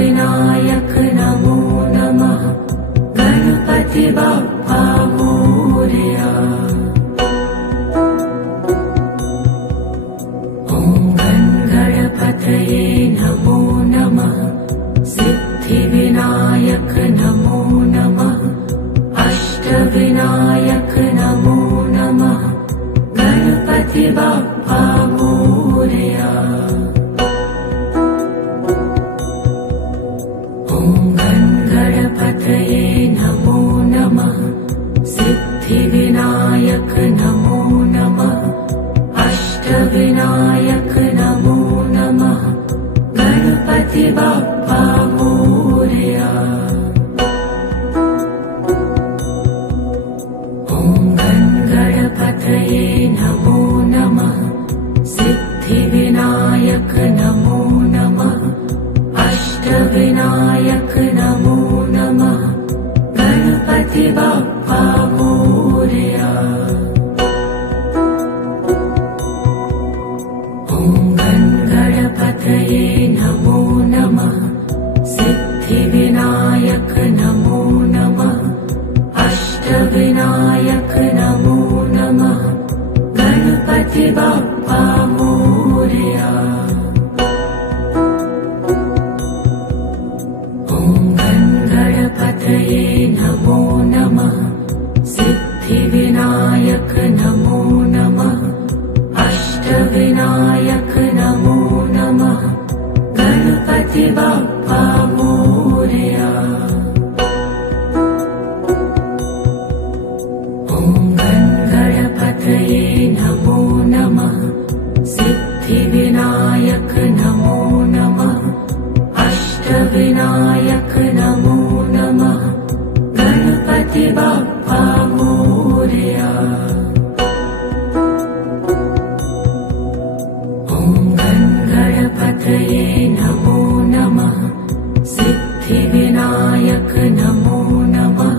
अष्टविनायक नमो नमः गणपति बाप्पा मोरया। ॐ गणपतये नमो नमः सिद्धिविनायक नमो नमः अष्टविनायक नमो नमः गणपति बाप्पा मोरया। ॐ गणपतये नमो नमः सिद्धिविनायक नमो नमः अष्टविनायक नमो नमः गणपति बाप्पा मोरया। ॐ गणपतये नमो नमः सिद्धिविनायक नमो नमः अष्टविनायक नमो नमः गणपति बाप्पा मोरया। ॐ गणपतये नमो नमः सिद्धिविनायक नमो नमः अष्टविनायक नमो नमः गणपति बाप्पा मोरया। ॐ गणपतये नमो नमः सिद्धिविनायक नमो नमः अष्टविनायक नमो नमः गणपति बाप्पा मोरया। ॐ गणपतये नमो नमः सिद्धिविनायक नमो नमः अष्टविनायक नमो नमः गणपति बाप्पा मोरया। ॐ गणपतये नमो नमः सिद्धिविनायक नमो नमः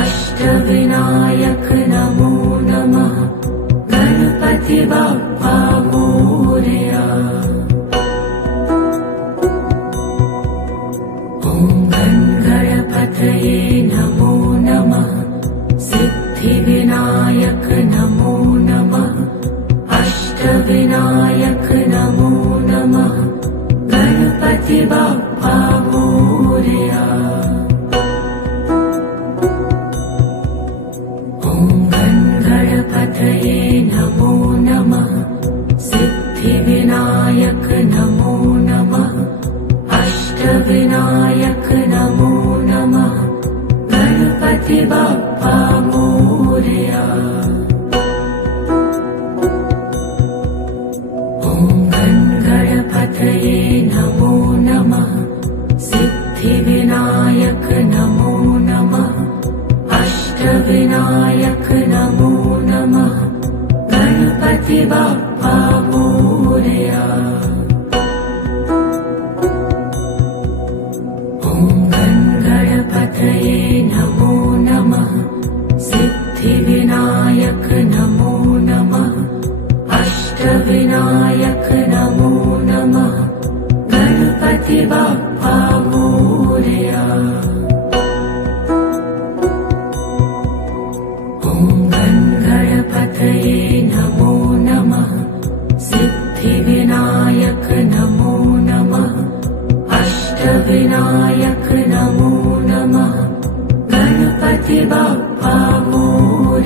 अष्टविनायक नमो नमः गणपति बाप्पा मोरया। ॐ गणपतये नमो नमः सिद्धिविनायक नमो नमः अष्टविनायक नमो नमः गणपति बाप्पा मोरया। ॐ गणपतये नमो नमः सिद्धिविनायक नमो नमः अष्टविनायक नमो नमः गणपति बाप्पा मोरया। ॐ गणपतये नमो नमः सिद्धिविनायक नमो नमः अष्टविनायक नमो नमः गणपति बाप्पा मोरया। ॐ गणपतये नमो नमः सिद्धिविनायक नमो नमः अष्टविनायक नमो नमः गणपति बाप्पा मोरया। ॐ गणपतये नमो नमः सिद्धिविनायक नमो नमः अष्टविनायक नमो नमः गणपति बाप्पा मोरया।